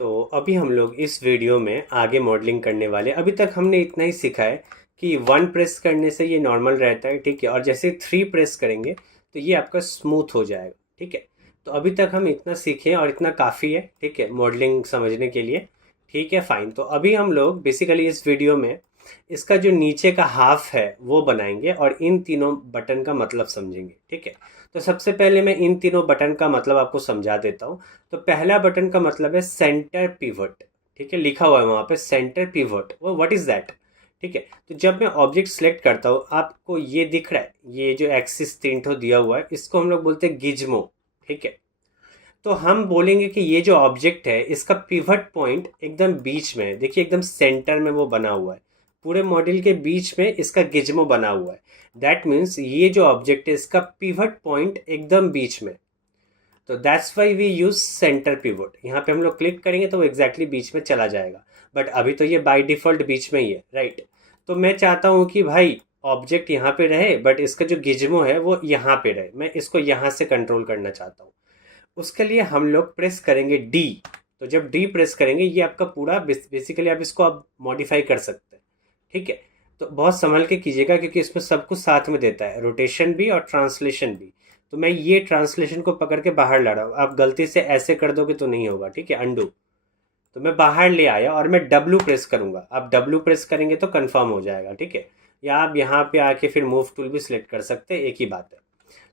तो अभी हम लोग इस वीडियो में आगे मॉडलिंग करने वाले। अभी तक हमने इतना ही सीखा है कि 1 प्रेस करने से ये नॉर्मल रहता है, ठीक है, और जैसे 3 प्रेस करेंगे तो ये आपका स्मूथ हो जाएगा, ठीक है। तो अभी तक हम इतना सीखे हैं और इतना काफ़ी है, ठीक है, मॉडलिंग समझने के लिए। ठीक है, फाइन। तो अभी हम लोग बेसिकली इस वीडियो में इसका जो नीचे का हाफ है वो बनाएंगे और इन तीनों बटन का मतलब समझेंगे, ठीक है। तो सबसे पहले मैं इन तीनों बटन का मतलब आपको समझा देता हूँ। तो पहला बटन का मतलब है सेंटर पिवट, ठीक है, लिखा हुआ है वहाँ पे सेंटर पिवट। वो व्हाट इज़ दैट, ठीक है। तो जब मैं ऑब्जेक्ट सेलेक्ट करता हूँ, आपको ये दिख रहा है, ये जो एक्सिस तीन ठो दिया हुआ है, इसको हम लोग बोलते हैं गिज्मो, ठीक है। तो हम बोलेंगे कि ये जो ऑब्जेक्ट है इसका पिवट पॉइंट एकदम बीच में है, देखिए एकदम सेंटर में वो बना हुआ है। पूरे मॉडल के बीच में इसका गिज्मो बना हुआ है। दैट मीन्स ये जो ऑब्जेक्ट है इसका पिवट पॉइंट एकदम बीच में। तो that's why we use centre pivot. यहाँ पे हम लोग क्लिक करेंगे तो वो एग्जैक्टली बीच में चला जाएगा। बट अभी तो ये बाय डिफॉल्ट बीच में ही है, राइट। तो मैं चाहता हूँ कि भाई ऑब्जेक्ट यहाँ पे रहे बट इसका जो गिज्मो है वो यहाँ पे रहे, मैं इसको यहाँ से कंट्रोल करना चाहता हूँ। उसके लिए हम लोग प्रेस करेंगे डी। तो जब डी प्रेस करेंगे ये आपका पूरा बेसिकली आप इसको आप मॉडिफाई कर सकते हैं, ठीक है। तो बहुत संभल के कीजिएगा क्योंकि इसमें सब कुछ साथ में देता है, रोटेशन भी और ट्रांसलेशन भी। तो मैं ये ट्रांसलेशन को पकड़ के बाहर ला रहा हूँ, आप गलती से ऐसे कर दोगे तो नहीं होगा, ठीक है, अंडू। तो मैं बाहर ले आया और मैं डब्लू प्रेस करूंगा। आप डब्लू प्रेस करेंगे तो कंफर्म हो जाएगा, ठीक है। या आप यहाँ पे आके फिर मूव टूल भी सिलेक्ट कर सकते हैं, एक ही बात है।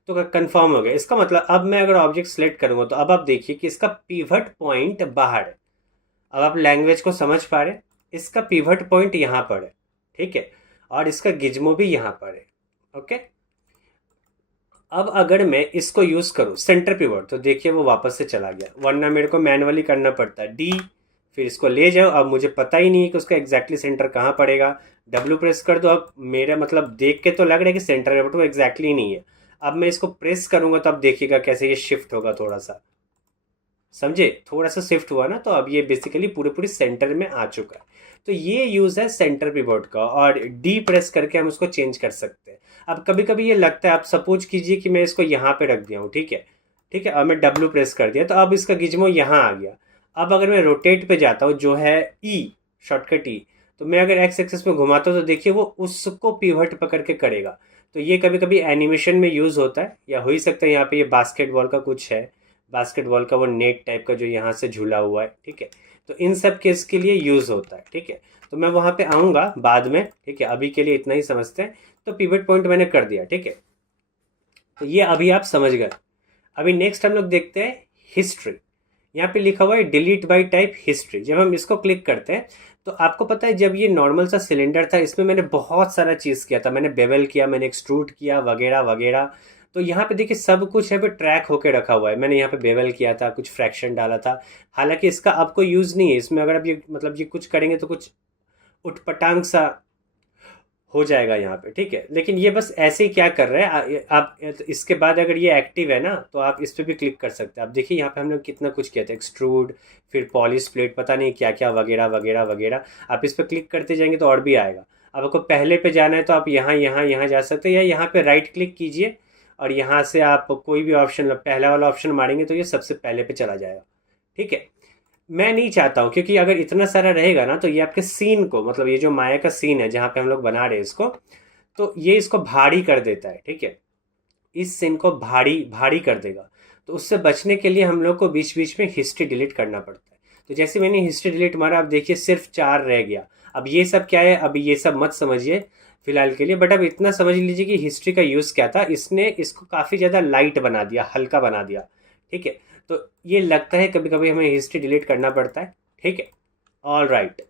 तो कंफर्म हो गया। इसका मतलब अब मैं अगर ऑब्जेक्ट सेलेक्ट करूंगा तो अब आप देखिए कि इसका पिवट पॉइंट बाहर है। अब आप लैंग्वेज को समझ पा रहे, इसका पिवट पॉइंट यहाँ पर है, ठीक है, और इसका गिज्मो भी यहाँ पर है, ओके। अब अगर मैं इसको यूज करूँ सेंटर पिवट तो देखिए वो वापस से चला गया, वरना मेरे को मैनुअली करना पड़ता है डी, फिर इसको ले जाओ। अब मुझे पता ही नहीं है कि उसका एग्जैक्टली सेंटर कहाँ पड़ेगा। डब्ल्यू प्रेस कर दो। अब मेरा मतलब देख के तो लग रहा है कि सेंटर है बट वो एग्जैक्टली नहीं है। अब मैं इसको प्रेस करूंगा तो अब देखिएगा कैसे ये शिफ्ट होगा थोड़ा सा, समझे, थोड़ा सा शिफ्ट हुआ ना। तो अब ये बेसिकली पूरे पूरे सेंटर में आ चुका है। तो ये यूज है सेंटर पिवट का, और डी प्रेस करके हम उसको चेंज कर सकते हैं। अब कभी कभी ये लगता है, आप सपोज कीजिए कि मैं इसको यहाँ पे रख दिया हूँ, ठीक है, ठीक है, और मैं डब्ल्यू प्रेस कर दिया तो अब इसका गिज्मो यहाँ आ गया। अब अगर मैं रोटेट पे जाता हूँ जो है ई, शॉर्टकट ई, तो मैं अगर एक्स एक्सिस में घुमाता हूँ तो देखिए वो उसको पिवट पकड़ के करेगा। तो ये कभी कभी एनिमेशन में यूज़ होता है, या हो ही सकता है यहाँ पे ये बास्केटबॉल का कुछ है, बास्केटबॉल का वो नेट टाइप का जो यहाँ से झूला हुआ है, ठीक है। तो इन सब केस के लिए यूज़ होता है, ठीक है। तो मैं वहाँ पे आऊँगा बाद में, ठीक है, अभी के लिए इतना ही समझते हैं। तो पिवट पॉइंट मैंने कर दिया, ठीक है। तो ये अभी आप समझ गए। अभी नेक्स्ट हम लोग देखते हैं हिस्ट्री। यहाँ पे लिखा हुआ है डिलीट बाय टाइप हिस्ट्री। जब हम इसको क्लिक करते हैं तो आपको पता है जब ये नॉर्मल सा सिलेंडर था इसमें मैंने बहुत सारा चीज़ किया था, मैंने बेवल किया, मैंने एक्सट्रूड किया, वगैरह वगैरह। तो यहाँ पे देखिए सब कुछ है पे ट्रैक होके रखा हुआ है। मैंने यहाँ पे बेवल किया था, कुछ फ्रैक्शन डाला था। हालांकि इसका आपको यूज़ नहीं है इसमें। अगर आप ये मतलब ये कुछ करेंगे तो कुछ उटपटांग सा हो जाएगा यहाँ पे, ठीक है। लेकिन ये बस ऐसे ही क्या कर रहे हैं आप इसके बाद अगर ये एक्टिव है ना तो आप इस पर भी क्लिक कर सकते हैं। आप देखिए यहाँ पे हमने कितना कुछ किया था, एक्सट्रूड, फिर पॉलिश प्लेट, पता नहीं क्या क्या वगैरह वगैरह वगैरह। आप इस पर क्लिक करते जाएंगे तो और भी आएगा। अब आपको पहले पे जाना है तो आप यहाँ यहाँ यहाँ जा सकते हैं, या यहाँ पे राइट क्लिक कीजिए और यहाँ से आप कोई भी ऑप्शन, पहला वाला ऑप्शन मारेंगे तो ये सबसे पहले पे चला जाएगा, ठीक है। मैं नहीं चाहता हूँ क्योंकि अगर इतना सारा रहेगा ना तो ये आपके सीन को, मतलब ये जो माया का सीन है जहाँ पे हम लोग बना रहे हैं इसको, तो ये इसको भारी कर देता है, ठीक है। इस सीन को भारी भारी कर देगा। तो उससे बचने के लिए हम लोग को बीच बीच में हिस्ट्री डिलीट करना पड़ता है। तो जैसे मैंने हिस्ट्री डिलीट मारा, आप देखिए सिर्फ 4 रह गया। अब ये सब क्या है, अभी ये सब मत समझिए फिलहाल के लिए, बट अब इतना समझ लीजिए कि हिस्ट्री का यूज़ क्या था। इसने इसको काफ़ी ज़्यादा लाइट बना दिया, हल्का बना दिया, ठीक है। तो ये लगता है कभी कभी हमें हिस्ट्री डिलीट करना पड़ता है, ठीक है। All right.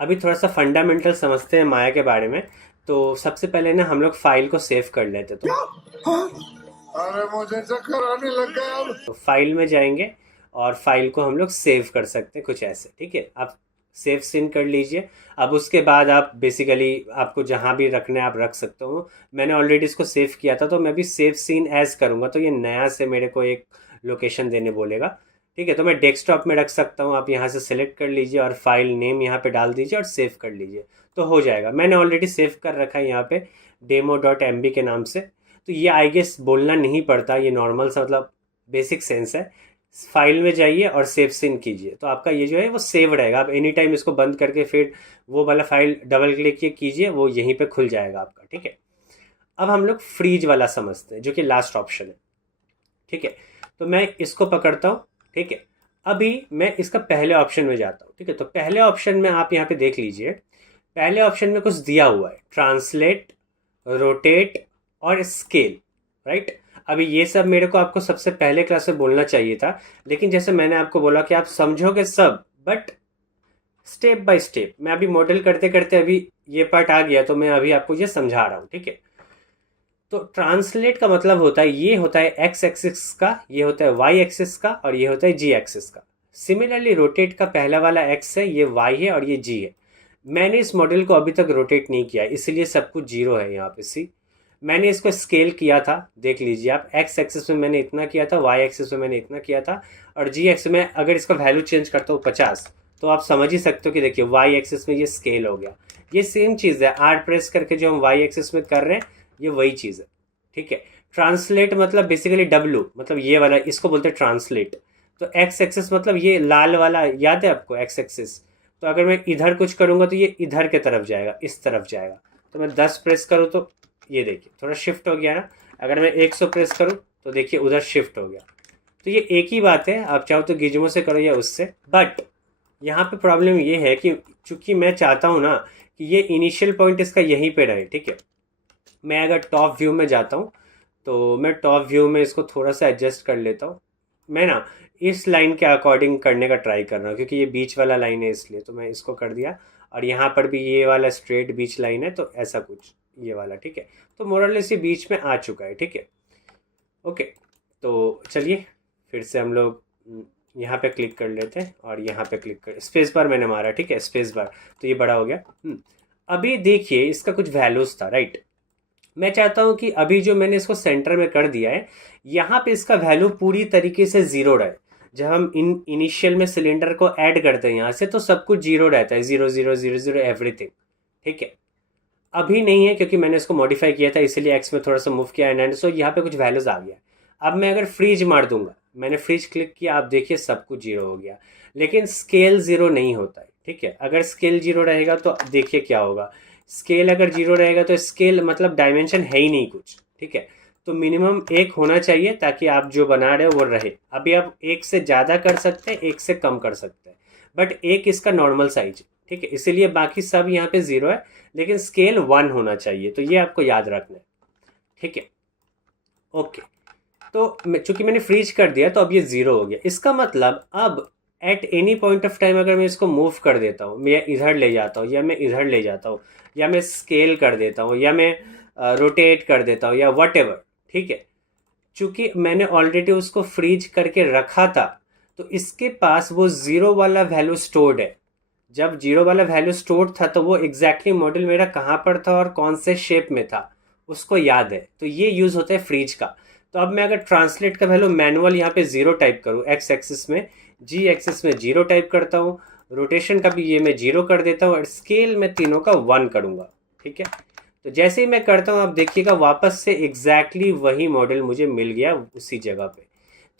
अभी थोड़ा सा फंडामेंटल समझते हैं माया के बारे में। तो सबसे पहले ना हम लोग फाइल को सेव कर लेते। तो अरे मुझे चक्कर आने लग गया अब। तो फाइल में जाएंगे और फाइल को हम लोग सेव कर सकते हैं कुछ ऐसे, ठीक है। आप सेव सीन कर लीजिए। अब उसके बाद आप बेसिकली आपको जहाँ भी रखना है आप रख सकते हो। मैंने ऑलरेडी इसको सेव किया था तो मैं भी सेव सीन एज करूँगा तो ये नया से मेरे को एक लोकेशन देने बोलेगा, ठीक है। तो मैं डेस्कटॉप में रख सकता हूँ। आप यहाँ से सेलेक्ट कर लीजिए और फाइल नेम यहाँ पे डाल दीजिए और सेव कर लीजिए तो हो जाएगा। मैंने ऑलरेडी सेव कर रखा है यहाँ पे demo.mb के नाम से। तो ये आई गेस बोलना नहीं पड़ता, ये नॉर्मल सा मतलब बेसिक सेंस है। फाइल में जाइए और सेव सीन कीजिए, तो आपका ये जो है वो सेव रहेगा। आप एनी टाइम इसको बंद करके फिर वो वाला फाइल डबल क्लिक कीजिए, वो यहीं पे खुल जाएगा आपका, ठीक है। अब हम लोग फ्रीज वाला समझते हैं, जो कि लास्ट ऑप्शन है, ठीक है। तो मैं इसको पकड़ता हूँ, ठीक है। अभी मैं इसका पहले ऑप्शन में जाता हूँ, ठीक है। तो पहले ऑप्शन में आप यहाँ पे देख लीजिए, पहले ऑप्शन में कुछ दिया हुआ है, ट्रांसलेट, रोटेट और स्केल, राइट। अभी ये सब मेरे को आपको सबसे पहले क्लास में बोलना चाहिए था, लेकिन जैसे मैंने आपको बोला कि आप समझोगे सब, बट स्टेप बाय स्टेप। मैं अभी मॉडल करते करते अभी ये पार्ट आ गया, तो मैं अभी आपको ये समझा रहा हूँ, ठीक है। तो ट्रांसलेट का मतलब होता है, ये होता है एक्स एक्सिस का, ये होता है वाई एक्सिस का, और ये होता है जी एक्सिस का। सिमिलरली रोटेट का पहला वाला एक्स है, ये वाई है और ये जी है। मैंने इस मॉडल को अभी तक रोटेट नहीं किया, इसलिए सब कुछ जीरो है यहाँ पे, सी। मैंने इसको स्केल किया था, देख लीजिए आप, एक्स एक्सिस में मैंने इतना किया था, वाई एक्सिस में मैंने इतना किया था, और जी एक्सिस में अगर इसका वैल्यू चेंज करता हूँ 50, तो आप समझ ही सकते हो कि देखिए वाई एक्सिस में ये स्केल हो गया। ये सेम चीज़ है, आर प्रेस करके जो हम वाई एक्सिस में कर रहे हैं, ये वही चीज़ है, ठीक है। ट्रांसलेट मतलब बेसिकली डब्लू, मतलब ये वाला, इसको बोलते हैं ट्रांसलेट। तो एक्स एक्सिस मतलब ये लाल वाला, याद है आपको एक्स एक्सिस। तो अगर मैं इधर कुछ करूँगा तो ये इधर के तरफ जाएगा, इस तरफ जाएगा। तो मैं 10 प्रेस करूँ तो ये देखिए थोड़ा शिफ्ट हो गया ना। अगर मैं 100 प्रेस करूँ तो देखिए उधर शिफ्ट हो गया। तो ये एक ही बात है, आप चाहो तो गिजमो से करो या उससे, बट यहाँ पे प्रॉब्लम ये है कि चूंकि मैं चाहता हूँ ना कि ये इनिशियल पॉइंट इसका यहीं पे रहे, ठीक है। मैं अगर टॉप व्यू में जाता हूँ, तो मैं टॉप व्यू में इसको थोड़ा सा एडजस्ट कर लेता हूँ। मैं ना इस लाइन के अकॉर्डिंग करने का ट्राई कर रहा हूँ, क्योंकि ये बीच वाला लाइन है, इसलिए तो मैं इसको कर दिया। और यहाँ पर भी ये वाला स्ट्रेट बीच लाइन है, तो ऐसा कुछ ये वाला, ठीक है। तो मोरलेस ये बीच में आ चुका है, ठीक है। ओके, तो चलिए फिर से हम लोग यहाँ पे क्लिक कर लेते हैं, और यहाँ पे क्लिक कर, स्पेस बार मैंने मारा, ठीक है, स्पेस बार, तो ये बड़ा हो गया। अभी देखिए इसका कुछ वैल्यूज था, राइट। मैं चाहता हूँ कि अभी जो मैंने इसको सेंटर में कर दिया है, यहाँ पे इसका वैल्यू पूरी तरीके से जीरो रहे। जब हम इनिशियल में सिलेंडर को ऐड करते हैं यहाँ से, तो सब कुछ जीरो रहता है, 0 0 0 0 एवरीथिंग, ठीक है। अभी नहीं है, क्योंकि मैंने इसको मॉडिफाई किया था, इसीलिए एक्स में थोड़ा सा मूव किया एंड सो यहाँ पे कुछ वैल्यूज आ गया। अब मैं अगर फ्रीज मार दूंगा, मैंने फ्रीज क्लिक किया, आप देखिए सब कुछ जीरो हो गया, लेकिन स्केल जीरो नहीं होता है, ठीक है। अगर स्केल जीरो रहेगा तो देखिए क्या होगा। स्केल अगर जीरो रहेगा तो स्केल मतलब डायमेंशन है ही नहीं कुछ, ठीक है। तो मिनिमम एक होना चाहिए, ताकि आप जो बना रहे हो वो रहे। अभी आप एक से ज़्यादा कर सकते हैं, एक से कम कर सकते हैं, बट एक इसका नॉर्मल साइज है, ठीक है। इसीलिए बाकी सब यहाँ पे ज़ीरो है, लेकिन स्केल 1 होना चाहिए, तो ये आपको याद रखना है, ठीक है। ओके, तो चूंकि मैंने फ्रीज कर दिया, तो अब ये ज़ीरो हो गया। इसका मतलब अब at any point of time अगर मैं इसको मूव कर देता हूँ, मैं इधर ले जाता हूँ, या मैं इधर ले जाता हूँ, या मैं स्केल कर देता हूँ, या मैं रोटेट कर देता हूँ, या वट एवर, ठीक है। चूंकि मैंने ऑलरेडी उसको फ्रीज करके रखा था, तो इसके पास वो ज़ीरो वाला वैल्यू स्टोर्ड है। जब जीरो वाला वैल्यू स्टोर्ड था, तो वो एग्जैक्टली मॉडल मेरा कहाँ पर था और कौन से शेप में था, उसको याद है। तो ये यूज़ होता है फ्रीज का। तो अब मैं अगर ट्रांसलेट का वैल्यू मैनुअल यहाँ पे ज़ीरो टाइप करूँ एक्स एक्सिस में, जी एक्सिस में ज़ीरो टाइप करता हूँ, रोटेशन का भी ये मैं ज़ीरो कर देता हूँ, और स्केल में तीनों का 1 करूँगा, ठीक है। तो जैसे ही मैं करता हूँ, आप देखिएगा वापस से एग्जैक्टली वही मॉडल मुझे मिल गया उसी जगह पे।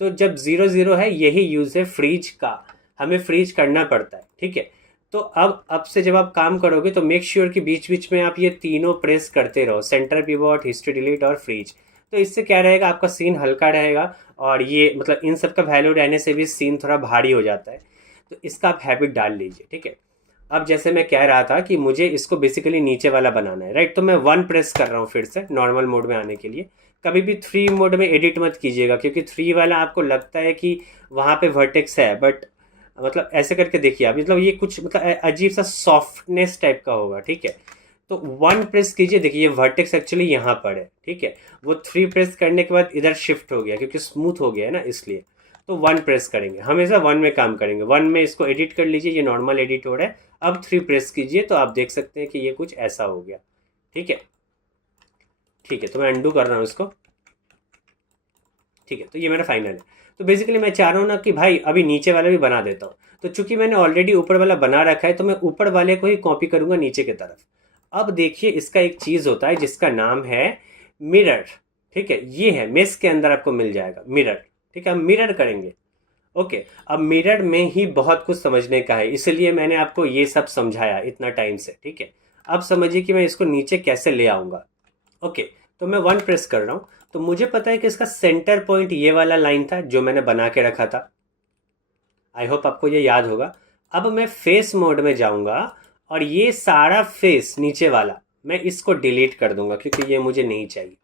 तो जब 0 0 है, यही यूज़ है फ्रीज का, हमें फ्रीज करना पड़ता है, ठीक है। तो अब से जब आप काम करोगे, तो मेक श्योर कि बीच बीच में आप ये तीनों प्रेस करते रहो, सेंटर पिवट, हिस्ट्री डिलीट और फ्रीज। तो इससे क्या रहेगा, आपका सीन हल्का रहेगा, और ये मतलब इन सब का वैल्यू रहने से भी सीन थोड़ा भारी हो जाता है। तो इसका आप हैबिट डाल लीजिए, ठीक है। अब जैसे मैं कह रहा था कि मुझे इसको बेसिकली नीचे वाला बनाना है, राइट। तो मैं 1 प्रेस कर रहा हूँ फिर से नॉर्मल मोड में आने के लिए। कभी भी 3 मोड में एडिट मत कीजिएगा, क्योंकि 3 वाला आपको लगता है कि वहाँ पे वर्टेक्स है, बट मतलब ऐसे करके देखिए आप, मतलब ये कुछ मतलब अजीब सा सॉफ्टनेस टाइप का होगा, ठीक है। तो 1 प्रेस कीजिए, देखिए ये वर्टेक्स एक्चुअली यहाँ पर है, ठीक है। वो 3 प्रेस करने के बाद इधर शिफ्ट हो गया, क्योंकि स्मूथ हो गया है ना, इसलिए। तो 1 प्रेस करेंगे, हमेशा 1 में काम करेंगे। 1 में इसको एडिट कर लीजिए, ये नॉर्मल एडिट हो रहा है। अब 3 प्रेस कीजिए, तो आप देख सकते हैं कि ये कुछ ऐसा हो गया, ठीक है। ठीक है, तो मैं अंडू कर रहा हूँ इसको, ठीक है। तो ये मेरा फाइनल है। तो बेसिकली मैं चाह रहा हूँ ना कि भाई अभी नीचे वाला भी बना देता हूँ। तो चूंकि मैंने ऑलरेडी ऊपर वाला बना रखा है, तो मैं ऊपर वाले को ही कॉपी करूँगा नीचे की तरफ। अब देखिए इसका एक चीज़ होता है जिसका नाम है मिरर, ठीक है। ये है मेस के अंदर आपको मिल जाएगा मिरर, ठीक है। हम मिरर करेंगे। ओके, अब मिरर में ही बहुत कुछ समझने का है, इसलिए मैंने आपको ये सब समझाया इतना टाइम से, ठीक है। अब समझिए कि मैं इसको नीचे कैसे ले आऊँगा। ओके, तो मैं 1 प्रेस कर रहा हूँ, तो मुझे पता है कि इसका सेंटर पॉइंट ये वाला लाइन था जो मैंने बना के रखा था। आई होप आपको ये याद होगा। अब मैं फेस मोड में जाऊँगा और ये सारा फेस नीचे वाला मैं इसको डिलीट कर दूंगा क्योंकि ये मुझे नहीं चाहिए,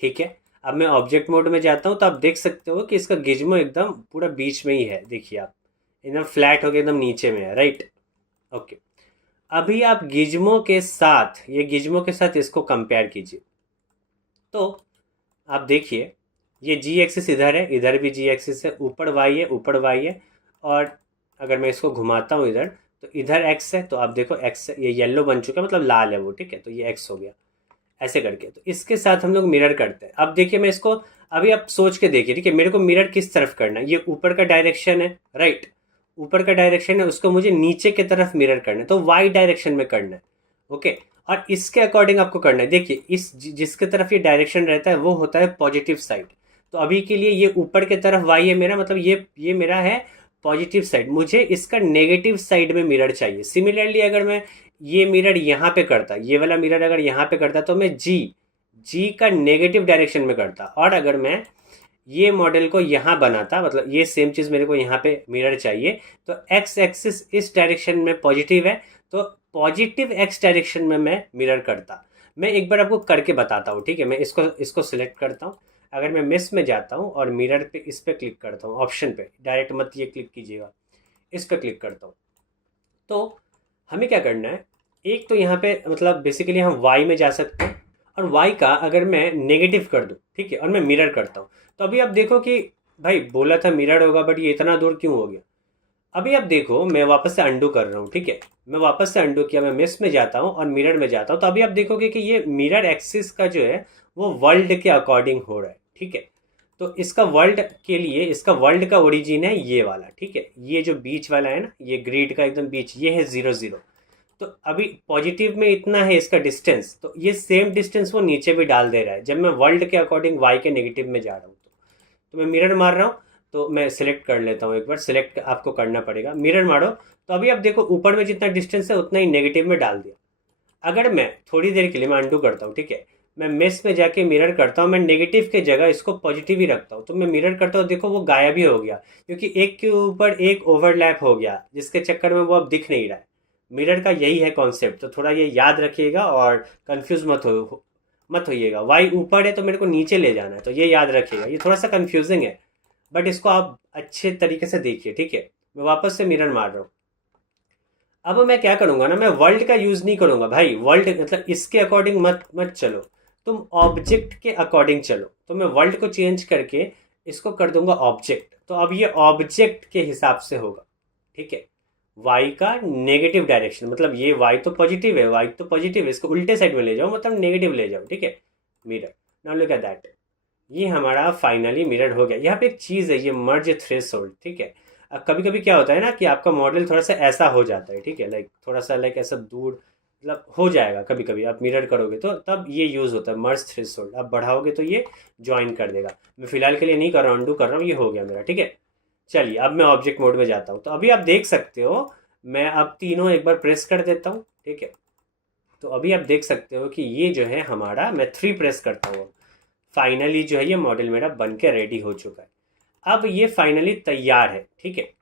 ठीक है। अब मैं ऑब्जेक्ट मोड में जाता हूँ तो आप देख सकते हो कि इसका गिज्मो एकदम पूरा बीच में ही है, देखिए आप, एकदम फ्लैट हो गया, एकदम नीचे में है, राइट। ओके, अभी आप गिज्मो के साथ, ये गिज्मो के साथ इसको कंपेयर कीजिए। तो आप देखिए, ये जी एक्सिस इधर है, इधर भी जी एक्सिस है, ऊपर वाई है, ऊपर वाई है। और अगर मैं इसको घुमाता हूँ इधर, तो इधर एक्स है, तो आप देखो एक्स, ये येलो बन चुका है, मतलब लाल है वो, ठीक है, तो ये एक्स हो गया। ऐसे करके तो इसके साथ हम लोग मिरर करते हैं। अब देखिए मैं इसको, अभी आप सोच के देखिए, ठीक है, मेरे को मिरर किस तरफ करना है, ये ऊपर का डायरेक्शन है, राइट, ऊपर का डायरेक्शन है, उसको मुझे नीचे की तरफ मिरर करना है, तो वाई डायरेक्शन में करना है। ओके, और इसके अकॉर्डिंग आपको करना है, देखिए इस जिसके तरफ ये डायरेक्शन रहता है वो होता है पॉजिटिव साइड। तो अभी के लिए ये ऊपर के तरफ वाई है मेरा, मतलब ये मेरा है पॉजिटिव साइड, मुझे इसका नेगेटिव साइड में मिरर चाहिए। सिमिलरली अगर मैं ये मिरर यहाँ पे करता, ये वाला मिरर अगर यहाँ पे करता, तो मैं जी जी का नेगेटिव डायरेक्शन में करता। और अगर मैं ये मॉडल को यहाँ बनाता, मतलब ये सेम चीज़ मेरे को यहाँ पे मिरर चाहिए, तो एक्स एक्सिस इस डायरेक्शन में पॉजिटिव है, तो पॉजिटिव एक्स डायरेक्शन में मैं मिरर करता। मैं एक बार आपको करके बताता हूँ, ठीक है। मैं इसको इसको सिलेक्ट करता हूँ, अगर मैं मिस में जाता हूँ और मिरर पे इस पर क्लिक करता हूँ, ऑप्शन पे डायरेक्ट मत ये क्लिक कीजिएगा, इस पर क्लिक करता हूँ, तो हमें क्या करना है, एक तो यहाँ पे मतलब बेसिकली हम वाई में जा सकते हैं, और वाई का अगर मैं नेगेटिव कर दूँ, ठीक है, और मैं मिरर करता हूँ, तो अभी आप देखो कि भाई बोला था मिरर होगा, बट ये इतना दूर क्यों हो गया। अभी आप देखो, मैं वापस से अंडू कर रहा हूँ, ठीक है, मैं वापस से अंडू किया, मैं मिस में जाता हूँ और मिरर में जाता हूँ, तो अभी आप देखोगे कि ये मिरर एक्सिस का जो है वो वर्ल्ड के अकॉर्डिंग हो रहा है, ठीक है। तो इसका वर्ल्ड के लिए, इसका वर्ल्ड का ओरिजिन है ये वाला, ठीक है, ये जो बीच वाला है ना, ये ग्रिड का एकदम बीच, ये है 0 0। तो अभी पॉजिटिव में इतना है इसका डिस्टेंस, तो ये सेम डिस्टेंस वो नीचे भी डाल दे रहा है जब मैं वर्ल्ड के अकॉर्डिंग वाई के नेगेटिव में जा रहा हूँ। तो मैं मिरर मार रहा हूँ, तो मैं सिलेक्ट कर लेता हूँ, एक बार सिलेक्ट आपको करना पड़ेगा, मिरर मारो, तो अभी आप देखो ऊपर में जितना डिस्टेंस है उतना ही नेगेटिव में डाल दिया। अगर मैं थोड़ी देर के लिए मैं अंडू करता हूँ, ठीक है, मैं मेस में जाके मिरर करता हूँ, मैं नेगेटिव के जगह इसको पॉजिटिव ही रखता हूँ, तो मैं मिरर करता हूँ, देखो वो गायब ही हो गया, क्योंकि एक के ऊपर एक ओवरलैप हो गया जिसके चक्कर में वो अब दिख नहीं रहा है। मिरर का यही है कॉन्सेप्ट, तो थोड़ा ये याद रखिएगा और कंफ्यूज मत होइएगा। वाई ऊपर है तो मेरे को नीचे ले जाना है, तो ये याद रखिएगा, ये थोड़ा सा कंफ्यूजिंग है, बट इसको आप अच्छे तरीके से देखिए, ठीक है। मैं वापस से मिरर मार रहा हूँ। अब मैं क्या करूंगा ना, मैं वर्ल्ड का यूज नहीं करूंगा भाई, वर्ल्ड मतलब इसके अकॉर्डिंग मत मत चलो, तुम ऑब्जेक्ट के अकॉर्डिंग चलो। तो मैं वर्ल्ड को चेंज करके इसको कर दूंगा ऑब्जेक्ट, तो अब ये ऑब्जेक्ट के हिसाब से होगा, ठीक है। वाई का नेगेटिव डायरेक्शन, मतलब ये वाई तो पॉजिटिव है, वाई तो पॉजिटिव है, इसको उल्टे साइड में ले जाओ, मतलब नेगेटिव ले जाओ, ठीक है। Mirror, now look at that, ये हमारा फाइनली मिरर हो गया। यहाँ पे एक चीज़ है, ये मर्ज थ्रेशोल्ड, ठीक है। कभी कभी क्या होता है ना कि आपका मॉडल थोड़ा सा ऐसा हो जाता है, ठीक है, लाइक थोड़ा सा लाइक ऐसा दूर, मतलब हो जाएगा कभी कभी, आप मिरर करोगे तो तब ये यूज़ होता है मर्ज थ्रेशोल्ड, आप बढ़ाओगे तो ये ज्वाइन कर देगा। मैं फिलहाल के लिए नहीं कर रहा हूँ, अंडू कर रहा हूँ, ये हो गया मेरा, ठीक है। चलिए अब मैं ऑब्जेक्ट मोड में जाता हूँ, तो अभी आप देख सकते हो, मैं अब तीनों एक बार प्रेस कर देता हूँ, ठीक है। तो अभी आप देख सकते हो कि ये जो है हमारा, मैं 3 प्रेस करता हूँ, फाइनली जो है ये मॉडल मेरा बन के रेडी हो चुका है। अब ये फाइनली तैयार है, ठीक है।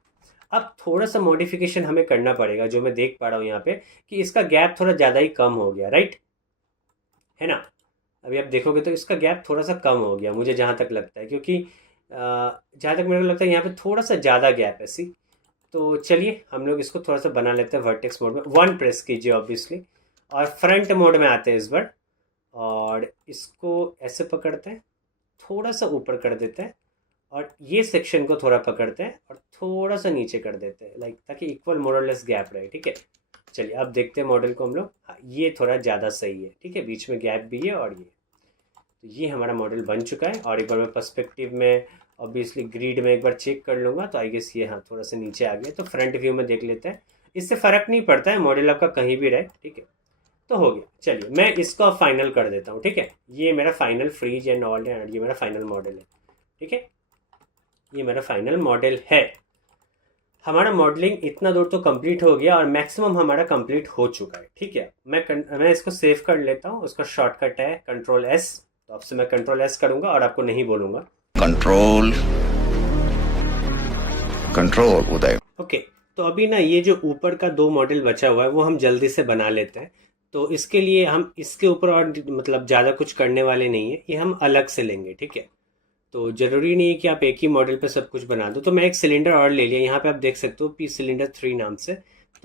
अब थोड़ा सा मॉडिफिकेशन हमें करना पड़ेगा, जो मैं देख पा रहा हूँ यहाँ पे कि इसका गैप थोड़ा ज़्यादा ही कम हो गया, राइट, है ना। अभी आप देखोगे तो इसका गैप थोड़ा सा कम हो गया, मुझे जहाँ तक लगता है, क्योंकि जहाँ तक मेरे को लगता है यहाँ पे थोड़ा सा ज़्यादा गैप है, सी। तो चलिए हम लोग इसको थोड़ा सा बना लेते हैं वर्टेक्स मोड में, 1 प्रेस कीजिए ऑब्वियसली, और फ्रंट मोड में आते हैं इस बार, और इसको ऐसे पकड़ते हैं, थोड़ा सा ऊपर कर देते हैं, और ये सेक्शन को थोड़ा पकड़ते हैं और थोड़ा सा नीचे कर देते हैं, लाइक ताकि इक्वल मोरलेस गैप रहे, ठीक है। चलिए अब देखते हैं मॉडल को हम लोग, हाँ ये थोड़ा ज़्यादा सही है, ठीक है, बीच में गैप भी है, और ये तो ये हमारा मॉडल बन चुका है। और एक बार मैं पर्सपेक्टिव में ऑब्वियसली ग्रिड में एक बार चेक कर लूँगा, तो आई गेस ये हाँ थोड़ा सा नीचे आ गया, तो फ्रंट व्यू में देख लेते हैं, इससे फ़र्क नहीं पड़ता है, मॉडल आपका कहीं भी रहे, ठीक है। तो हो गया, चलिए मैं इसको अब फाइनल कर देता हूँ, ठीक है। ये मेरा फाइनल फ्रीज एंड ऑल एंड ये मेरा फाइनल मॉडल है, ठीक है। ये मेरा फाइनल मॉडल है। हमारा मॉडलिंग इतना दूर तो कंप्लीट हो गया और मैक्सिमम हमारा कंप्लीट हो चुका है। ठीक है, मैं इसको सेव कर लेता हूँ। उसका शॉर्टकट है Ctrl+S। तो आपसे मैं Ctrl+S करूँगा और आपको नहीं बोलूँगा। कंट्रोल कंट्रोल उदय। ओके, तो अभी ना ये जो ऊपर का 2 मॉडल बचा हुआ है वो हम जल्दी से बना लेते हैं। तो इसके लिए हम इसके ऊपर और मतलब ज़्यादा कुछ करने वाले नहीं है, ये हम अलग से लेंगे। ठीक है, तो ज़रूरी नहीं है कि आप एक ही मॉडल पे सब कुछ बना दो। तो मैं एक सिलेंडर और ले लिया, यहाँ पे आप देख सकते हो पी सिलेंडर 3 नाम से।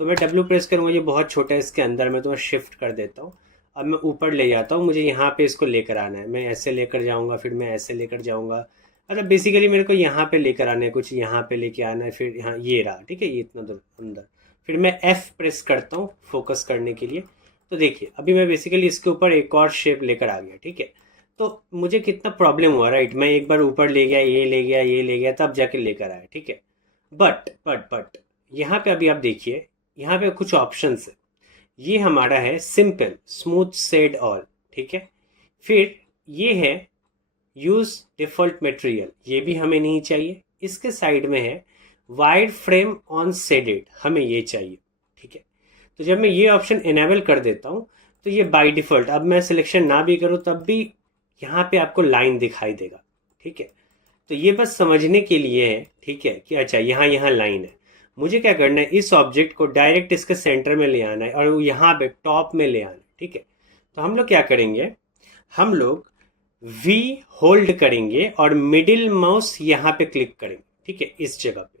तो मैं W प्रेस करूँगा, ये बहुत छोटा है इसके अंदर में, तो मैं शिफ्ट कर देता हूँ। अब मैं ऊपर ले जाता हूँ, मुझे यहाँ पे इसको लेकर आना है। मैं ऐसे लेकर जाऊँगा, फिर मैं ऐसे लेकर जाऊँगा। मतलब बेसिकली मेरे को यहाँ पे लेकर आना है, कुछ यहाँ पे लेके आना है, फिर यहाँ ये रहा। ठीक है, ये इतना दूर अंदर। फिर मैं F प्रेस करता हूँ फोकस करने के लिए। तो देखिए अभी मैं बेसिकली इसके ऊपर एक और शेप लेकर आ गया। ठीक है, तो मुझे कितना प्रॉब्लम हुआ, राइट। मैं एक बार ऊपर ले गया, ये ले गया, ये ले गया, तब जाके लेकर आया। ठीक है, बट यहाँ पे अभी आप देखिए, यहाँ पे कुछ ऑप्शंस है। ये हमारा है सिंपल स्मूथ शेड ऑल। ठीक है, फिर ये है यूज डिफॉल्ट मटेरियल, ये भी हमें नहीं चाहिए। इसके साइड में है वाइड फ्रेम ऑन शेडेड, हमें ये चाहिए। ठीक है, तो जब मैं ये ऑप्शन इनेबल कर देता हूँ तो ये बाय डिफॉल्ट, अब मैं सिलेक्शन ना भी करूँ तब भी यहाँ पे आपको लाइन दिखाई देगा। ठीक है, तो ये बस समझने के लिए है। ठीक है, कि अच्छा यहाँ लाइन है। मुझे क्या करना है, इस ऑब्जेक्ट को डायरेक्ट इसके सेंटर में ले आना है और यहाँ पे टॉप में ले आना है। ठीक है, तो हम लोग क्या करेंगे, हम लोग V होल्ड करेंगे और मिडिल माउस यहाँ पे क्लिक करेंगे। ठीक है, इस जगह पे।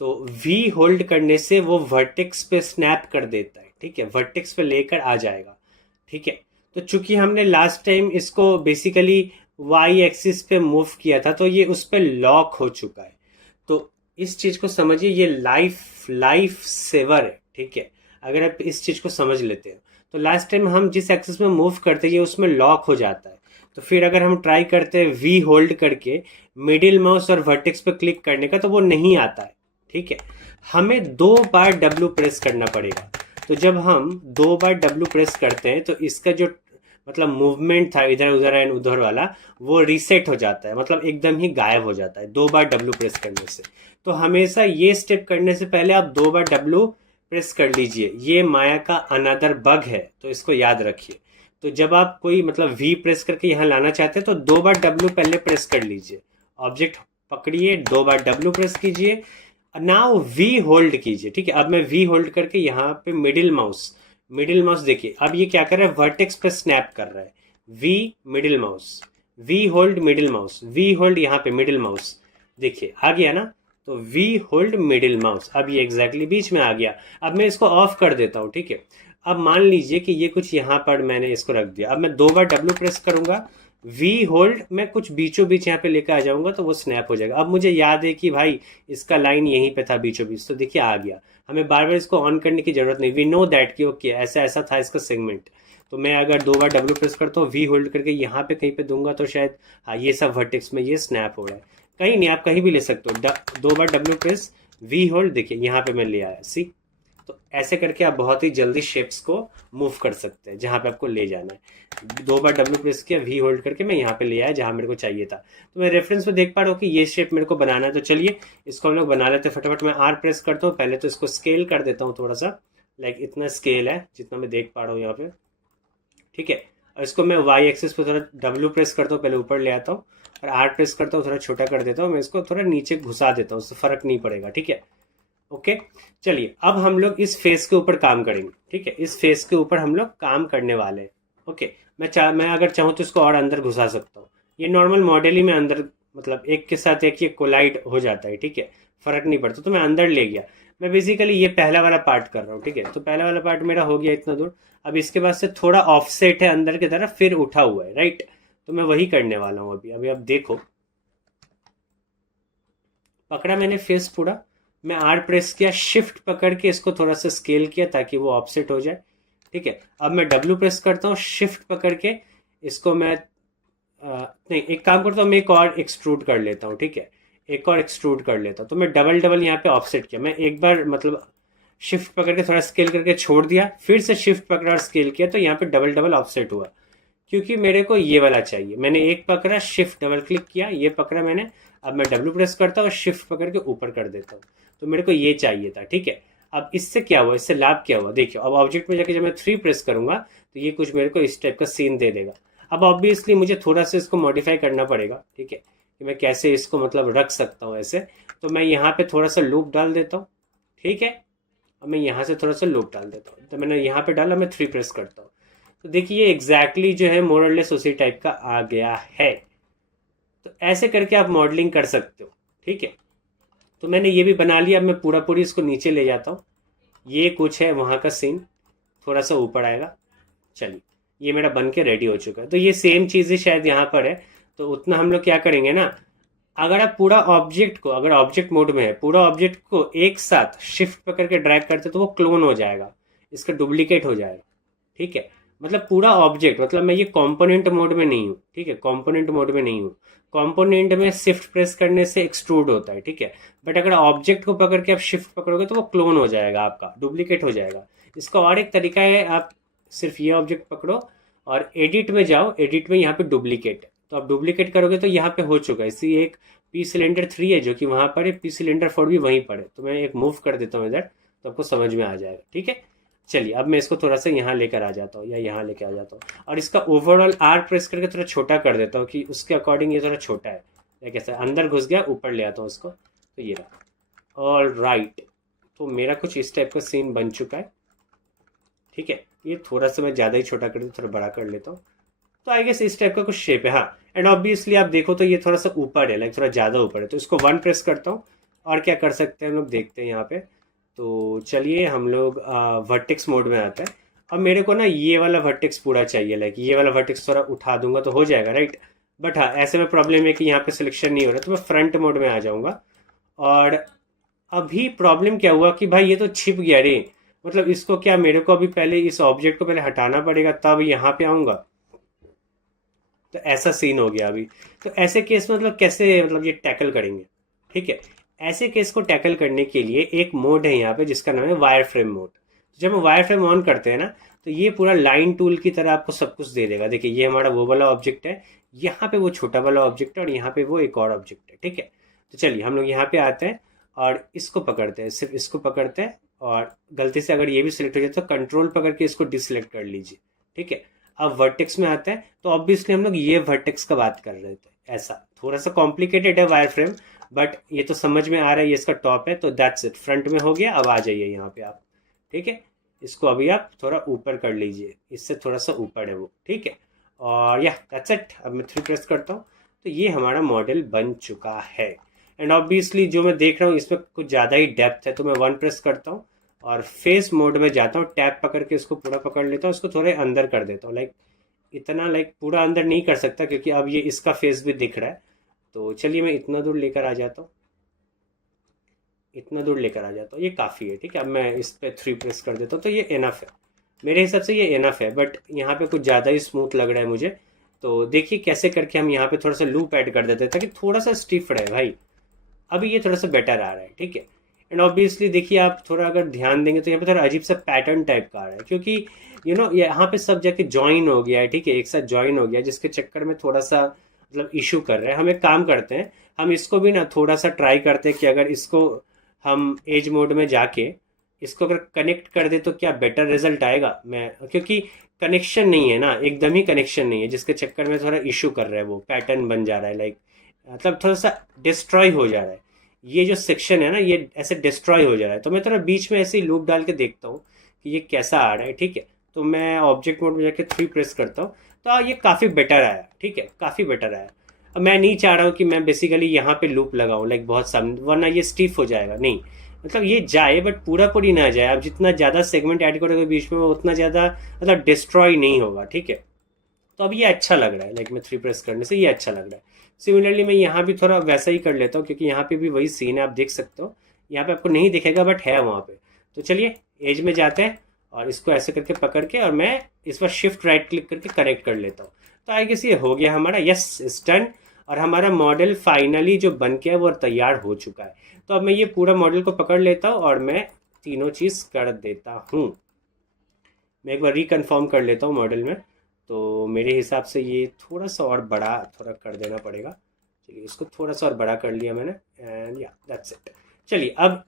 तो V होल्ड करने से वो वर्टेक्स पे स्नैप कर देता है। ठीक है, वर्टेक्स पे लेकर आ जाएगा। ठीक है, तो चूंकि हमने लास्ट टाइम इसको बेसिकली वाई एक्सिस पे मूव किया था, तो ये उस पर लॉक हो चुका है। तो इस चीज को समझिए, ये लाइफ सेवर है। ठीक है, अगर आप इस चीज को समझ लेते हैं तो लास्ट टाइम हम जिस एक्सिस में मूव करते हैं ये उसमें लॉक हो जाता है। तो फिर अगर हम ट्राई करते हैं V होल्ड करके मिडिल माउस और वर्टेक्स पे क्लिक करने का, तो वो नहीं आता है। ठीक है, हमें 2 बार W प्रेस करना पड़ेगा। तो जब हम 2 बार W प्रेस करते हैं तो इसका जो मतलब मूवमेंट था इधर उधर एंड उधर वाला, वो रीसेट हो जाता है, मतलब एकदम ही गायब हो जाता है 2 बार W प्रेस करने से। तो हमेशा ये स्टेप करने से पहले आप 2 बार W प्रेस कर लीजिए। ये माया का अनदर बग है, तो इसको याद रखिए। तो जब आप कोई मतलब V प्रेस करके यहाँ लाना चाहते हैं तो 2 बार W पहले प्रेस कर लीजिए। ऑब्जेक्ट पकड़िए, 2 बार W प्रेस कीजिए, नाउ V होल्ड कीजिए। ठीक है, अब मैं V होल्ड करके यहाँ पे मिडिल माउस देखिए, अब ये क्या कर रहा है, वर्टेक्स पे स्नैप कर रहा है। V middle mouse, V hold middle mouse, V hold यहाँ पे मिडिल माउस, देखिए आ गया ना। तो V होल्ड मिडिल माउस, अब ये एग्जैक्टली बीच में आ गया। अब मैं इसको ऑफ कर देता हूँ। ठीक है, अब मान लीजिए कि ये कुछ यहाँ पर मैंने इसको रख दिया। अब मैं 2 बार W प्रेस करूंगा, V होल्ड मैं कुछ बीचों बीच यहाँ पे लेकर आ जाऊंगा तो वो स्नैप हो जाएगा। अब मुझे याद है कि भाई इसका लाइन यहीं पे था बीचों बीच, तो देखिए आ गया। हमें बार बार इसको ऑन करने की जरूरत नहीं, वी नो दैट कि ओके ऐसा ऐसा था इसका सेगमेंट। तो मैं अगर 2 बार W प्रेस करता हूँ, V होल्ड करके यहाँ पे कहीं पे दूंगा तो शायद हाँ ये सब वर्टेक्स में ये स्नैप हो रहा है। कहीं नहीं, आप कहीं भी ले सकते हो। 2 बार W प्रेस, V होल्ड, देखिए यहाँ पे मैं ले आया, सी। तो ऐसे करके आप बहुत ही जल्दी शेप्स को मूव कर सकते हैं जहाँ पे आपको ले जाना है। 2 बार W प्रेस किया, V होल्ड करके मैं यहाँ पे ले आया जहाँ मेरे को चाहिए था। तो मैं रेफरेंस में देख पा रहा हूँ कि ये शेप मेरे को बनाना है। तो चलिए इसको हम लोग बना लेते हैं फटाफट। मैं R प्रेस करता हूँ पहले, तो इसको स्केल कर देता हूँ थोड़ा सा, लाइक इतना स्केल है जितना मैं देख पा रहा हूँ यहाँ पे। ठीक है, और इसको मैं Y एक्सिस पे थोड़ा W प्रेस करता हूँ, पहले ऊपर ले आता हूँ, और R प्रेस करता हूँ, थोड़ा छोटा कर देता हूँ। मैं इसको थोड़ा नीचे घुसा देता हूँ, उससे फर्क नहीं पड़ेगा। ठीक है, ओके। चलिए अब हम लोग इस फेस के ऊपर काम करेंगे। ठीक है, इस फेस के ऊपर हम लोग काम करने वाले हैं। ओके, मैं अगर चाहूँ तो इसको और अंदर घुसा सकता हूँ। ये नॉर्मल मॉडल ही में अंदर मतलब एक के साथ एक ये कोलाइड हो जाता है। ठीक है, फर्क नहीं पड़ता। तो मैं अंदर ले गया। मैं बेसिकली ये पहला वाला पार्ट कर रहा हूँ। ठीक है, तो पहला वाला पार्ट मेरा हो गया इतना दूर। अब इसके बाद से थोड़ा ऑफसेट है अंदर की तरफ, फिर उठा हुआ है, राइट। तो मैं वही करने वाला हूँ अभी। अभी आप देखो, पकड़ा मैंने फेस पूरा, मैं R प्रेस किया, शिफ्ट पकड़ के इसको थोड़ा सा स्केल किया ताकि वो ऑफसेट हो जाए। ठीक है, अब मैं W प्रेस करता हूँ, शिफ्ट पकड़ के इसको मैं नहीं, एक काम करता हूँ, मैं एक और एक्सट्रूड कर लेता हूँ। ठीक है, एक और एक्सट्रूड कर लेता हूँ। तो मैं डबल यहाँ पे ऑफसेट किया। मैं एक बार मतलब शिफ्ट पकड़ के थोड़ा स्केल करके छोड़ दिया, फिर से शिफ्ट पकड़ा और स्केल किया, तो यहाँ पे डबल ऑफसेट हुआ। क्योंकि मेरे को ये वाला चाहिए। मैंने एक पकड़ा, शिफ्ट डबल क्लिक किया, ये पकड़ा मैंने, अब मैं W प्रेस करता हूँ और शिफ्ट पकड़ के ऊपर कर देता हूँ, तो मेरे को ये चाहिए था, ठीक है। अब इससे क्या हुआ, इससे लाभ क्या हुआ, देखिए अब ऑब्जेक्ट में जाके जब मैं 3 प्रेस करूंगा तो ये कुछ मेरे को इस टाइप का सीन दे देगा। अब ऑब्वियसली मुझे थोड़ा सा इसको मॉडिफाई करना पड़ेगा, ठीक है, कि मैं कैसे इसको मतलब रख सकता हूँ ऐसे। तो मैं यहाँ पे थोड़ा सा लूप डाल देता हूँ, ठीक है। अब मैं यहाँ से थोड़ा सा लूप डाल देता हूँ, तो मैंने यहाँ पे डाला, मैं 3 प्रेस करता हूँ, तो देखिए ये एग्जैक्टली जो है मोरलेस उसी टाइप का आ गया है। तो ऐसे करके आप मॉडलिंग कर सकते हो, ठीक है। तो मैंने ये भी बना लिया। अब मैं पूरा पूरी इसको नीचे ले जाता हूँ, ये कुछ है वहाँ का सीन, थोड़ा सा ऊपर आएगा। चलिए ये मेरा बन के रेडी हो चुका है। तो ये सेम चीज़ ही शायद यहाँ पर है। तो उतना हम लोग क्या करेंगे ना, अगर आप पूरा ऑब्जेक्ट को, अगर ऑब्जेक्ट मोड में है, पूरा ऑब्जेक्ट को एक साथ शिफ्ट पकड़ के ड्रैग करते तो वो क्लोन हो जाएगा, इसका डुप्लीकेट हो जाएगा, ठीक है। मतलब पूरा ऑब्जेक्ट, मतलब मैं ये कंपोनेंट मोड में नहीं हूँ, ठीक है, कंपोनेंट मोड में नहीं हूँ। कंपोनेंट में शिफ्ट प्रेस करने से एक्सट्रूड होता है, ठीक है। बट अगर ऑब्जेक्ट को पकड़ के आप शिफ्ट पकड़ोगे तो वो क्लोन हो जाएगा, आपका डुप्लीकेट हो जाएगा। इसका और एक तरीका है, आप सिर्फ ये ऑब्जेक्ट पकड़ो और एडिट में जाओ, एडिट में यहाँ पे डुप्लीकेट है, तो आप डुप्लीकेट करोगे तो यहाँ पे हो चुका है। इसी एक पी सिलेंडर 3 है जो कि वहाँ पर है, पी सिलेंडर 4 भी वहीं पर है। तो मैं एक मूव कर देता हूँ इधर, तो आपको समझ में आ जाएगा, ठीक है। चलिए अब मैं इसको थोड़ा सा यहाँ लेकर आ जाता हूँ, या यहाँ लेकर आ जाता हूँ, और इसका ओवरऑल आर प्रेस करके थोड़ा छोटा कर देता हूँ कि उसके अकॉर्डिंग ये थोड़ा छोटा है। या कैसा अंदर घुस गया, ऊपर ले आता हूँ उसको, तो ये रहा। ऑल राइट, तो मेरा कुछ इस टाइप का सीन बन चुका है, ठीक है। ये थोड़ा सा मैं ज़्यादा ही छोटा कर दूँ, थोड़ा बड़ा कर लेता हूँ। तो आई गेस इस टाइप का कुछ शेप है, हाँ। एंड ऑब्वियसली आप देखो तो ये थोड़ा सा ऊपर है, लाइक थोड़ा ज़्यादा ऊपर है, तो इसको 1 प्रेस करता हूँ। और क्या कर सकते हैं हम लोग, देखते हैं यहाँ पे। तो चलिए हम लोग वर्टेक्स मोड में आते हैं। अब मेरे को ना ये वाला वर्टेक्स पूरा चाहिए, लाइक ये वाला वर्टेक्स थोड़ा उठा दूंगा तो हो जाएगा, राइट। बट हाँ, ऐसे में प्रॉब्लम है कि यहाँ पे सिलेक्शन नहीं हो रहा, तो मैं फ्रंट मोड में आ जाऊँगा। और अभी प्रॉब्लम क्या हुआ कि भाई ये तो छिप गया रे, मतलब इसको क्या, मेरे को अभी पहले इस ऑब्जेक्ट को पहले हटाना पड़ेगा तब यहाँ पे आऊँगा। तो ऐसा सीन हो गया अभी। तो ऐसे केस में मतलब कैसे, मतलब ये टैकल करेंगे, ठीक है। ऐसे केस को टैकल करने के लिए एक मोड है यहाँ पे जिसका नाम है वायर फ्रेम मोड। जब हम वायर फ्रेम ऑन करते हैं ना, तो ये पूरा लाइन टूल की तरह आपको सब कुछ दे देगा। देखिए ये हमारा वो वाला ऑब्जेक्ट है, यहाँ पे वो छोटा वाला ऑब्जेक्ट है, और यहाँ पे वो एक और ऑब्जेक्ट है, ठीक है। तो चलिए हम लोग यहाँ पे आते हैं और इसको पकड़ते हैं, सिर्फ इसको पकड़ते हैं। और गलती से अगर ये भी सिलेक्ट हो जाए तो कंट्रोल पकड़ के इसको डिसलेक्ट कर लीजिए, ठीक है। अब वर्टेक्स में आते हैं, तो ऑब्वियसली हम लोग ये वर्टेक्स का बात कर रहे थे। ऐसा थोड़ा सा कॉम्प्लिकेटेड है वायर फ्रेम, बट ये तो समझ में आ रहा है, ये इसका टॉप है, तो दैट्स इट, फ्रंट में हो गया। अब आ जाइए यहाँ पे आप, ठीक है। इसको अभी आप थोड़ा ऊपर कर लीजिए, इससे थोड़ा सा ऊपर है वो, ठीक है। और या दैट्स इट, अब मैं 3 प्रेस करता हूँ, तो ये हमारा मॉडल बन चुका है। एंड ऑब्वियसली जो मैं देख रहा हूँ इसमें कुछ ज़्यादा ही डेप्थ है, तो मैं 1 प्रेस करता हूँ और फेस मोड में जाता हूँ, टैप पकड़ के इसको पूरा पकड़ लेता हूँ, इसको थोड़े अंदर कर देता हूँ, लाइक इतना, लाइक पूरा अंदर नहीं कर सकता क्योंकि अब ये इसका फेस भी दिख रहा है। तो चलिए मैं इतना दूर लेकर आ जाता हूँ, इतना दूर लेकर आ जाता हूँ, ये काफ़ी है, ठीक है। अब मैं इस पर 3 प्रेस कर देता हूँ, तो ये इनफ है, मेरे हिसाब से ये इनफ है। बट यहाँ पे कुछ ज़्यादा ही स्मूथ लग रहा है मुझे। तो देखिए कैसे करके हम यहाँ पे थोड़ा सा लूप ऐड कर देते हैं ताकि थोड़ा सा स्टिफ रहे भाई। अभी ये थोड़ा सा बेटर आ रहा है, ठीक है। एंड ऑब्वियसली देखिए आप थोड़ा अगर ध्यान देंगे तो यहाँ पे थोड़ा अजीब सा पैटर्न टाइप का आ रहा है, क्योंकि यहाँ पे सब जाके ज्वाइन हो गया है, ठीक है, एक साथ ज्वाइन हो गया, जिसके चक्कर में थोड़ा सा मतलब इशू कर रहे हैं। हम एक काम करते हैं, हम इसको भी ना थोड़ा सा ट्राई करते हैं कि अगर इसको हम एज मोड में जाके इसको अगर कनेक्ट कर दे तो क्या बेटर रिजल्ट आएगा। मैं क्योंकि कनेक्शन नहीं है ना, एकदम ही कनेक्शन नहीं है, जिसके चक्कर में थोड़ा इशू कर रहा है, वो पैटर्न बन जा रहा है, लाइक मतलब थोड़ा सा डिस्ट्रॉय हो जा रहा है। ये जो सेक्शन है ना, ये ऐसे डिस्ट्रॉय हो जा रहा है। तो मैं थोड़ा बीच में ऐसे ही लूप डाल के देखता हूँ कि ये कैसा आ रहा है, ठीक है। तो मैं ऑब्जेक्ट मोड में जाके 3 प्रेस करता हूँ, तो ये काफ़ी बेटर आया, ठीक है, काफ़ी बेटर आया। अब मैं नहीं चाह रहा हूँ कि मैं बेसिकली यहाँ पे लूप लगाऊँ, लाइक बहुत सामने, वरना ये स्टिफ हो जाएगा। नहीं, मतलब ये जाए बट पूरा पूरी ना जाए। आप जितना ज़्यादा सेगमेंट ऐड करोगे बीच में, उतना ज़्यादा मतलब डिस्ट्रॉय नहीं होगा, ठीक है। तो अब ये अच्छा लग रहा है, लाइक मैं 3 प्रेस करने से ये अच्छा लग रहा है। सिमिलरली मैं यहाँ भी थोड़ा वैसा ही कर लेता हूँ, क्योंकि यहाँ पे भी वही सीन है, आप देख सकते हो। यहाँ पे आपको नहीं दिखेगा बट है वहाँ पे। तो चलिए एज में जाते हैं और इसको ऐसे करके पकड़ के, और मैं इस पर शिफ्ट राइट क्लिक करके कनेक्ट कर लेता हूँ। तो आई गेस ये हो गया हमारा, यस इट्स डन। और हमारा मॉडल फाइनली जो बन के है वो तैयार हो चुका है। तो अब मैं ये पूरा मॉडल को पकड़ लेता हूँ और मैं तीनों चीज़ कर देता हूँ। मैं एक बार रिकन्फर्म कर लेता हूँ मॉडल में। तो मेरे हिसाब से ये थोड़ा सा और बड़ा थोड़ा कर देना पड़ेगा। चलिए इसको थोड़ा सा और बड़ा कर लिया मैंने, एंड या दैट्स इट। चलिए अब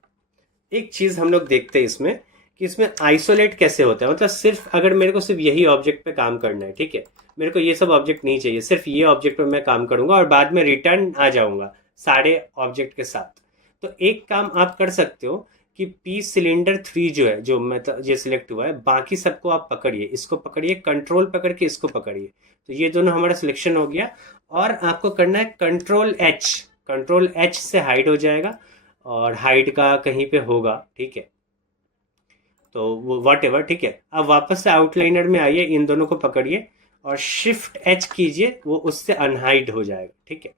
एक चीज़ हम लोग देखते हैं इसमें कि इसमें आइसोलेट कैसे होता है। मतलब सिर्फ अगर मेरे को सिर्फ यही ऑब्जेक्ट पे काम करना है, ठीक है, मेरे को ये सब ऑब्जेक्ट नहीं चाहिए, सिर्फ ये ऑब्जेक्ट पे मैं काम करूंगा और बाद में रिटर्न आ जाऊंगा सारे ऑब्जेक्ट के साथ। तो एक काम आप कर सकते हो कि पी सिलेंडर 3 जो है, जो मतलब ये सिलेक्ट हुआ है, बाकी सबको आप पकड़िए, इसको पकड़िए, कंट्रोल पकड़ के इसको पकड़िए, तो ये दोनों हमारा सिलेक्शन हो गया। और आपको करना है कंट्रोल एच से हाइड हो जाएगा और हाइड का कहीं पे होगा, ठीक है, तो वो वट एवर, ठीक है। अब वापस से आउटलाइनर में आइए, इन दोनों को पकड़िए और शिफ्ट एच कीजिए, वो उससे अनहाइड हो जाएगा, ठीक है,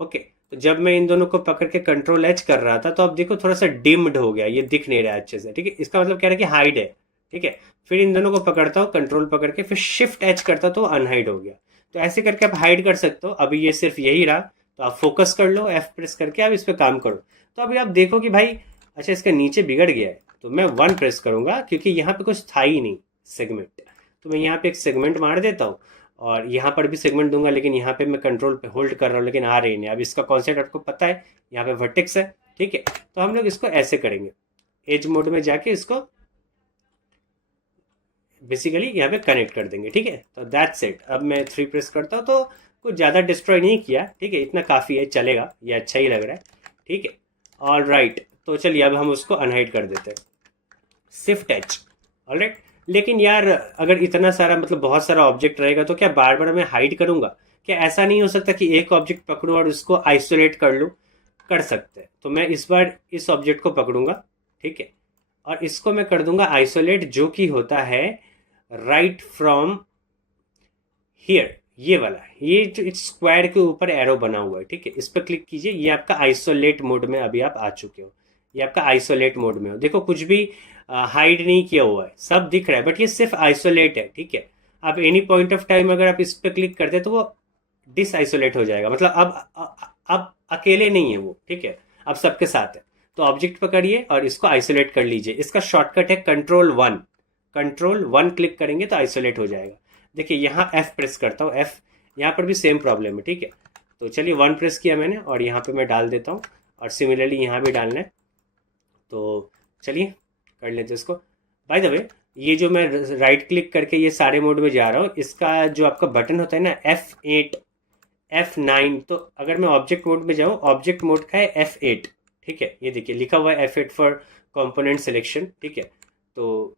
ओके। तो जब मैं इन दोनों को पकड़ के कंट्रोल एच कर रहा था तो अब देखो थोड़ा सा डिम्ड हो गया, ये दिख नहीं रहा है अच्छे से, ठीक है, इसका मतलब कह रहा है कि हाइड है, ठीक है। फिर इन दोनों को पकड़ता हूँ कंट्रोल पकड़ के, फिर शिफ्ट एच करता तो अनहाइड हो गया। तो ऐसे करके आप हाइड कर सकते हो। अभी ये सिर्फ यही रहा, तो आप फोकस कर लो, एफ प्रेस करके आप इस पर काम करो। तो अभी आप देखो कि भाई अच्छा इसका नीचे बिगड़ गया है, तो मैं 1 प्रेस करूंगा क्योंकि यहाँ पे कुछ था ही नहीं सेगमेंट, तो मैं यहाँ पे एक सेगमेंट मार देता हूँ और यहाँ पर भी सेगमेंट दूंगा, लेकिन यहाँ पे मैं कंट्रोल पे होल्ड कर रहा हूँ लेकिन आ रही नहीं। अब इसका कॉन्सेप्ट आपको पता है, यहाँ पे वर्टेक्स है, ठीक है। तो हम लोग इसको ऐसे करेंगे, एज मोड में जाके इसको बेसिकली यहाँ पे कनेक्ट कर देंगे, ठीक है। तो दैट्स इट। अब मैं 3 प्रेस करता हूँ तो कुछ ज़्यादा डिस्ट्रॉय नहीं किया, ठीक है, इतना काफ़ी है, चलेगा, ये अच्छा ही लग रहा है, ठीक है, ऑल राइट। तो चलिए अब हम उसको अनहाइड कर देते हैं, शिफ्ट एच, ऑल राइट। लेकिन यार अगर इतना सारा मतलब बहुत सारा ऑब्जेक्ट रहेगा तो क्या बार बार मैं हाइड करूंगा? क्या ऐसा नहीं हो सकता कि एक ऑब्जेक्ट पकड़ूं और उसको आइसोलेट कर लूं? कर सकते हैं। तो मैं इस बार इस ऑब्जेक्ट को पकड़ूंगा, ठीक है, और इसको मैं कर दूंगा आइसोलेट, जो कि होता है राइट फ्रॉम हियर, ये वाला, ये जो स्क्वायर के ऊपर एरो बना हुआ है, ठीक है, इस पर क्लिक कीजिए। ये आपका आइसोलेट मोड में अभी आप आ चुके हो, ये आपका आइसोलेट मोड में हो। देखो कुछ भी हाइड नहीं किया हुआ है, सब दिख रहा है, बट ये सिर्फ आइसोलेट है, ठीक है। आप एनी पॉइंट ऑफ टाइम अगर आप इस पर क्लिक करते हैं तो वो डिस आइसोलेट हो जाएगा, मतलब अब अकेले नहीं है वो, ठीक है, अब सबके साथ है। तो ऑब्जेक्ट पकड़िए और इसको आइसोलेट कर लीजिए। इसका शॉर्टकट है कंट्रोल वन क्लिक करेंगे तो आइसोलेट हो जाएगा। देखिए यहाँ एफ प्रेस करता हूँ, एफ, यहाँ पर भी सेम प्रॉब्लम है, ठीक है। तो चलिए 1 प्रेस किया मैंने और यहाँ पे मैं डाल देता हूँ, और सिमिलरली यहाँ भी डालना है। तो चलिए कर लेते हैं इसको। बाय द वे, ये जो मैं राइट क्लिक करके ये सारे मोड में जा रहा हूँ, इसका जो आपका बटन होता है ना, F8 F9, तो अगर मैं ऑब्जेक्ट मोड में जाऊँ, ऑब्जेक्ट मोड का है F8, ठीक है, ये देखिए लिखा हुआ है F8 फॉर कंपोनेंट सिलेक्शन, ठीक है। तो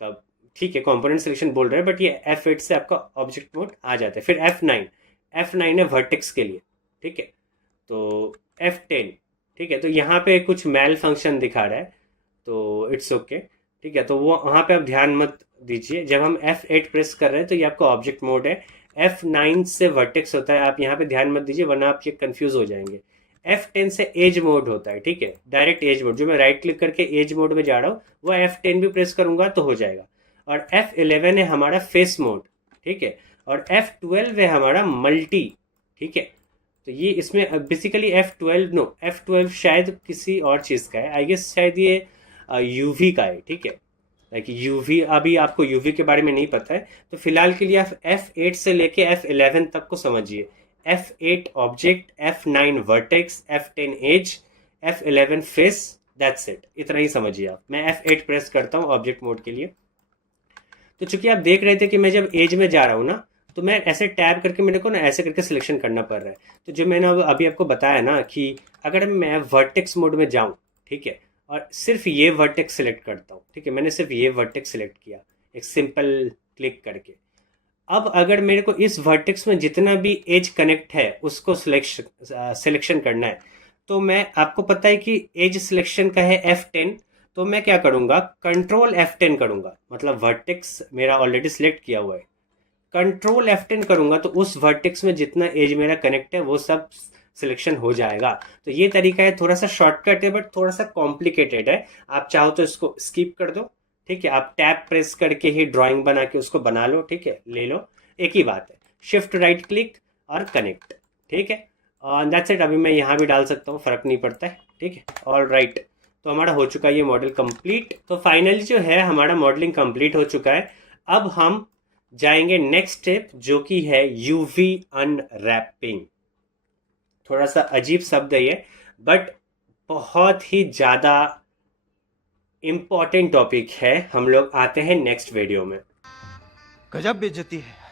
तब ठीक है, कंपोनेंट सिलेक्शन बोल रहा है, बट ये F8 से आपका ऑब्जेक्ट मोड आ जाता है। फिर F9 है वर्टेक्स के लिए, ठीक है। तो F10, ठीक है। तो यहाँ पे कुछ मैल फंक्शन दिखा रहा है, तो इट्स ओके, ठीक है। तो वो वहाँ पे आप ध्यान मत दीजिए। जब हम F8 प्रेस कर रहे हैं तो ये आपका ऑब्जेक्ट मोड है, F9 से वर्टेक्स होता है, आप यहाँ पे ध्यान मत दीजिए वरना आप ये कंफ्यूज हो जाएंगे। F10 से एज मोड होता है, ठीक है, डायरेक्ट एज मोड। जो मैं राइट क्लिक करके एज मोड में जा रहा हूँ वो F10 भी प्रेस करूंगा तो हो जाएगा। और F11 है हमारा फेस मोड, ठीक है, और F12 है हमारा मल्टी, ठीक है। तो ये इसमें बेसिकली F12 शायद किसी और चीज़ का है, आई गेस शायद ये यूवी का है, ठीक है, लाइक यूवी। अभी आपको यूवी के बारे में नहीं पता है, तो फिलहाल के लिए आप F8 से लेके F11 तक को समझिए। F8 object, F9 vertex, F10 edge, F11 face, that's it, इतना ही समझिए आप। मैं F8 प्रेस करता हूँ ऑब्जेक्ट मोड के लिए। तो चूंकि आप देख रहे थे कि मैं जब एज में जा रहा हूँ ना, तो मैं ऐसे टैब करके मेरे को ना ऐसे करके सिलेक्शन करना पड़ रहा है। तो जो मैंने अभी आपको बताया ना कि अगर मैं वर्टेक्स मोड में जाऊँ, ठीक है, और सिर्फ ये वर्टेक्स सिलेक्ट करता हूँ, ठीक है, मैंने सिर्फ ये वर्टेक्स सिलेक्ट किया एक सिंपल क्लिक करके। अब अगर मेरे को इस वर्टेक्स में जितना भी एज कनेक्ट है उसको सिलेक्शन करना है, तो मैं, आपको पता है कि एज सिलेक्शन का है F10, तो मैं क्या करूँगा, कंट्रोल F10 करूँगा, मतलब वर्टेक्स मेरा ऑलरेडी सिलेक्ट किया हुआ है, कंट्रोल F10 करूँगा तो उस वर्टेक्स में जितना एज मेरा कनेक्ट है वो सब सिलेक्शन हो जाएगा। तो ये तरीका है, थोड़ा सा शॉर्टकट है बट थोड़ा सा कॉम्प्लिकेटेड है। आप चाहो तो इसको स्किप कर दो, ठीक है, आप टैब प्रेस करके ही ड्राइंग बना के उसको बना लो, ठीक है, ले लो, एक ही बात है, शिफ्ट राइट क्लिक और कनेक्ट, ठीक है, और दैट्स इट। अभी मैं यहाँ भी डाल सकता हूँ, फर्क नहीं पड़ता है, ठीक है, ऑल राइट। तो हमारा हो चुका है ये मॉडल कंप्लीट। तो फाइनली जो है हमारा मॉडलिंग कंप्लीट हो चुका है। अब हम जाएंगे नेक्स्ट स्टेप, जो कि है यूवी अनरैपिंग। थोड़ा सा अजीब शब्द है ये, बट बहुत ही ज़्यादा इम्पॉर्टेंट टॉपिक है। हम लोग आते हैं नेक्स्ट वीडियो में। गजब बेइज्जती है।